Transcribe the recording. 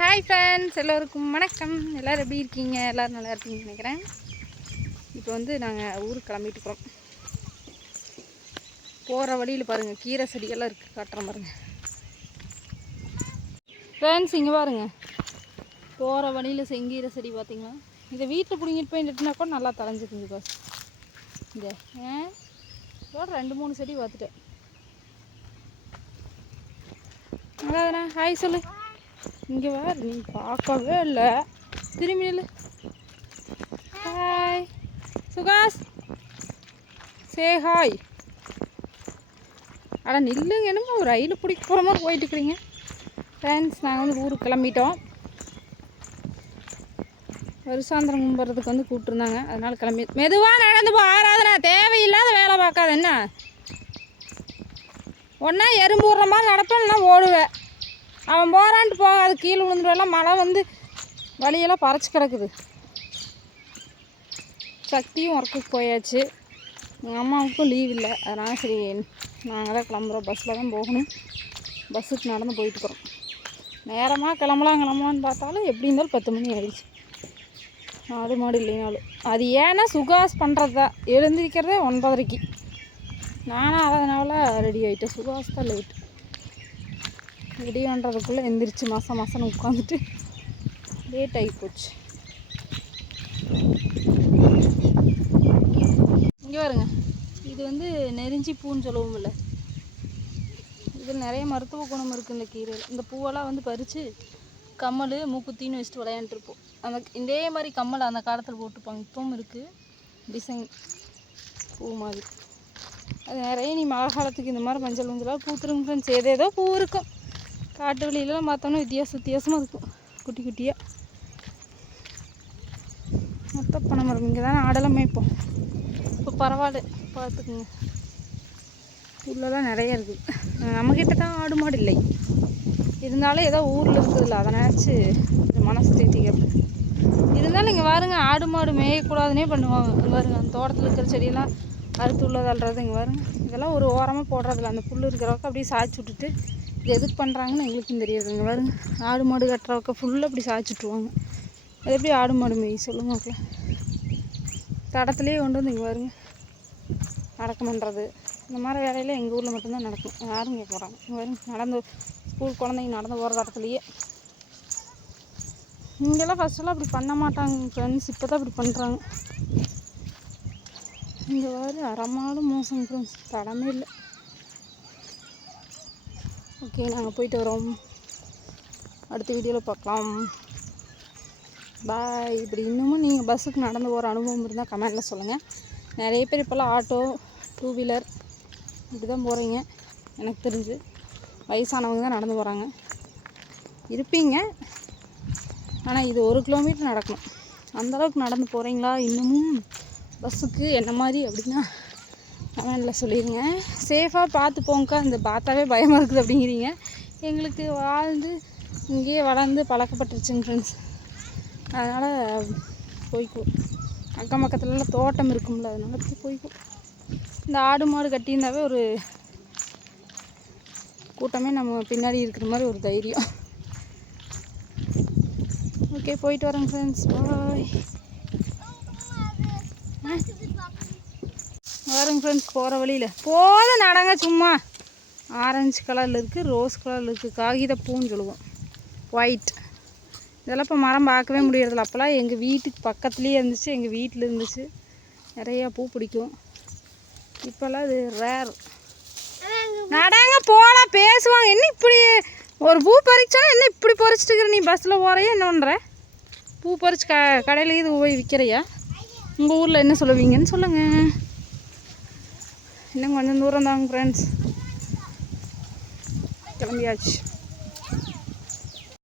Hi friends, எல்லோருக்கும் வணக்கம். எல்லோரும் எப்படி இருக்கீங்க? எல்லோரும் நல்லா இருக்கீங்கன்னு நினைக்கிறேன். இப்போ வந்து நாங்கள் ஊருக்கு கிளம்பிட்டு இருக்கிறோம். போகிற வழியில் பாருங்கள், கீரை செடியெல்லாம் இருக்குது, காட்டுறேன் பாருங்கள் ஃப்ரெண்ட்ஸ். இங்கே பாருங்கள், போகிற வழியில் செங்கீரை செடி பார்த்தீங்களா? இதை வீட்டில் பிடிங்கிட்டு போய் நிட்டுனா கூட நல்லா தலைஞ்சிருக்குங்க பாஸ். இந்த இதோட 2-3 செடி பார்த்துட்டேன். அதாவதுண்ணா ஹாய் சொல்லு. இங்கே வேறு நீ பார்க்கவே இல்லை, திரும்பி நில்லு. Hi Sugash, say hi. ஆனால் நில்லுங்க, என்னமோ ஒரு ரயில் பிடிக்க போகிற மாதிரி போயிட்டு இருக்கிறீங்க. ஃப்ரெண்ட்ஸ், நாங்கள் வந்து ஊருக்கு கிளம்பிட்டோம். வருஷாந்திரம் கும்பிட்றதுக்கு வந்து கூப்பிட்ருந்தாங்க, அதனால் கிளம்பி. மெதுவாக நடந்து போ, ஆராதனா. தேவையில்லாத வேலை பார்க்காத என்ன. ஒன்றா எறும்பு விடுற மாதிரி நடப்பேன், இல்லைனா ஓடுவேன். அவன் போகிறான்ட்டு போகாது, கீழே விழுந்துடுவேலாம். மழை வந்து வழியெல்லாம் பறச்சு கிடக்குது. சக்தியும் ஒர்க்குக்கு போயாச்சு. எங்கள் அம்மாவுக்கும் லீவ் இல்லை, அதனால் சரி நாங்கள் தான் கிளம்புறோம். பஸ்ஸில் தான் போகணும். பஸ்ஸுக்கு நடந்து போயிட்டுருக்குறோம். நேரமாக கிளம்பலான்னு பார்த்தாலும் எப்படி இருந்தாலும் 10 மணி ஆயிடுச்சு. ஆடு மாடு இல்லைனாலும் அது ஏன்னா சுகாஸ் பண்ணுறது தான். எழுந்திருக்கிறதே 9:30. நானும் அதனால ரெடி ஆகிட்டேன். சுகாஸ் தான் லேட்டு. ரெடி பண்ணுறதுக்குள்ளே எந்திரிச்சு மாதம் உட்காந்துட்டு லேட் ஆகி போச்சு. இங்கே பாருங்க, இது வந்து நெருஞ்சி பூன்னு சொல்லுவோம் இல்லை, இதில் நிறைய மருத்துவ குணம் இருக்குது இந்த கீரையில். இந்த பூவெல்லாம் வந்து பறித்து கம்மல் மூக்குத்தின்னு வச்சுட்டு விளையாண்டுருப்போம். அந்த இதே மாதிரி கம்மல் அந்த காலத்தில் போட்டுப்பாங்க, இப்பவும் இருக்குது. டிசைன் பூ மாதிரி அது நிறைய. நீ மழை காலத்துக்கு இந்த மாதிரி மஞ்சள் மஞ்சளாக பூத்துருங்க ஃப்ரெண்ட்ஸ். ஏதேதோ பூ இருக்கும். காட்டு வழியிலலாம் பார்த்தோன்னா வித்தியாசமாக இருக்கும், குட்டி குட்டியாக. மொத்தப்பனை மரம் இங்கே தான் ஆடெல்லாம் மேய்ப்போம். இப்போ பரவாயில்ல, பார்த்துக்குங்க. உள்ளெல்லாம் நிறைய இருக்குது. நம்மக்கிட்ட தான் ஆடு மாடு இல்லை, இருந்தாலும் ஏதோ ஊரில் இருக்குதுல்ல, அதை நினச்சி மனசு தேத்திக்கிறது. இருந்தாலும் இங்கே பாருங்க, ஆடு மாடு மேயக்கூடாதுன்னே பண்ணுவாங்க. இங்கே பாருங்க, அந்த தோட்டத்தில் இருக்கிற செடியெல்லாம் அறுத்து உள்ளதல்றது. இங்கே பாருங்க, இதெல்லாம் ஒரு ஓரமாக போடுறதில்ல. அந்த புல் இருக்கிறவக்க அப்படியே சாய்ச்சி விட்டுட்டு இது எதுக்கு பண்ணுறாங்கன்னு எங்களுக்கும் தெரியாது. இங்கே பாருங்க, ஆடு மாடு கட்டுறவக்க ஃபுல்லாக அப்படி சாய்ச்சி விட்ருவாங்க. அது எப்படி ஆடு மாடு மேய் சொல்லுங்க மக்கள்? தடத்துலேயே கொண்டு வந்து இங்கே பாருங்க அடக்கம் பண்ணுறது. இந்த மாதிரி வேலையில் எங்கள் ஊரில் மட்டும்தான் நடக்கும், யாரும் கேட்க போகிறாங்க. இங்கே பாருங்க, நடந்து ஸ்கூல் குழந்தைங்க நடந்து போகிற இடத்துலையே. இங்கெல்லாம் ஃபஸ்ட்டெல்லாம் அப்படி பண்ண மாட்டாங்க ஃப்ரெண்ட்ஸ், இப்போ தான் அப்படி பண்ணுறாங்க. இங்கே வேறு அறமாலும் மோசம் ஃப்ரெண்ட்ஸ், தடமே இல்லை. ஓகே, நாங்கள் போயிட்டு வரோம். அடுத்த வீடியோவில் பார்க்கலாம். பாய். இப்படி இன்னமும் நீங்கள் பஸ்ஸுக்கு நடந்து போகிற அனுபவம் இருந்தால் கமெண்டில் சொல்லுங்கள். நிறைய பேர் இப்போல்லாம் ஆட்டோ, 2 வீலர் இப்படி தான் போகிறீங்க. எனக்கு தெரிஞ்சு வயசானவங்க தான் நடந்து போகிறாங்க இருப்பீங்க. ஆனால் இது 1 கிலோமீட்டர் நடக்கணும். அந்தளவுக்கு நடந்து போகிறீங்களா இன்னமும் பஸ்ஸுக்கு என்ன மாதிரி அப்படின்னா கமெண்டில் சொல்லிடுங்க. சேஃபாக பார்த்து போங்கக்கா, இந்த பார்த்தாவே பயமாக இருக்குது அப்படிங்கிறீங்க. எங்களுக்கு வாழ்ந்து இங்கேயே வளர்ந்து பழக்கப்பட்டுருச்சுங்க ஃப்ரெண்ட்ஸ், அதனால் போய்க்குவோம். அக்கம் பக்கத்துலலாம் தோட்டம் இருக்கும்ல, அதனால போய்க்குவோம். இந்த ஆடு மாடு கட்டியிருந்தாவே ஒரு கூட்டமே நம்ம பின்னாடி இருக்கிற மாதிரி ஒரு தைரியம். ஓகே, போயிட்டு வரேங்க ஃப்ரெண்ட்ஸ், பாய். வரேங்க ஃப்ரெண்ட்ஸ், போகிற வழியில் போதும் நடங்க. சும்மா ஆரஞ்சு கலரில் இருக்குது, ரோஸ் கலரில் இருக்குது, காகித பூன்னு சொல்லுவோம், ஒயிட். இதெல்லாம் இப்போ மரம் பார்க்கவே முடியறதில்ல. அப்போல்லாம் எங்கள் வீட்டுக்கு பக்கத்துலேயே இருந்துச்சு, எங்கள் வீட்டில் இருந்துச்சு, நிறையா பூ பிடிக்கும். இப்போல்லாம் இது ரேர். நடங்க போகலாம், பேசுவாங்க. என்ன இப்படி ஒரு பூ பறிச்சோன்னா என்ன இப்படி பறிச்சுட்டு இருக்கிற நீ? பஸ்ஸில் போகிறையா என்ன பண்ணுற? பூ பறிச்சு கடையில் இது போய் விற்கிறையா? உங்கள் ஊரில் என்ன சொல்லுவீங்கன்னு சொல்லுங்கள். இன்னும் கொஞ்சம் தூரம் தாங்க ஃப்ரெண்ட்ஸ், கிளம்பியாச்சு.